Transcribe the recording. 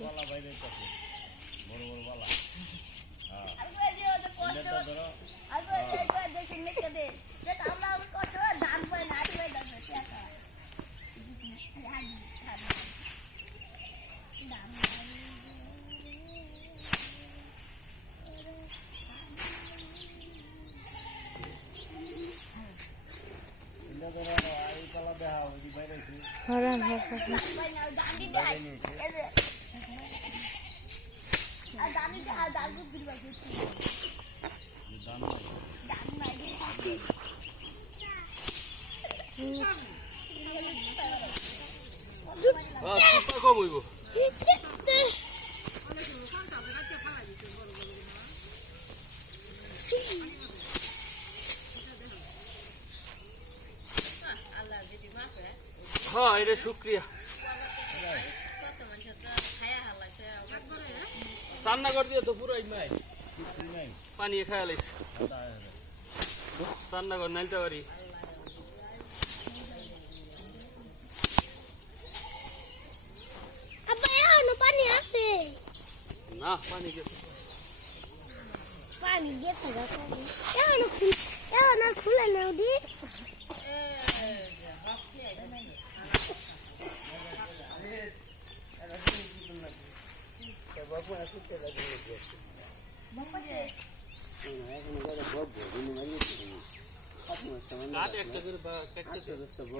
আছে হরান কম হইব হ্যাঁ এটা শুক্রিয়া রান্না করে দিয়ে তো পুরাই নাই পানি খাওয়া লাগছে রান্না কর নাইলতে পারি পানি আছে না পানি গেছে পানি গেছে এখন আর খুলে নাও দি কাট একটা করে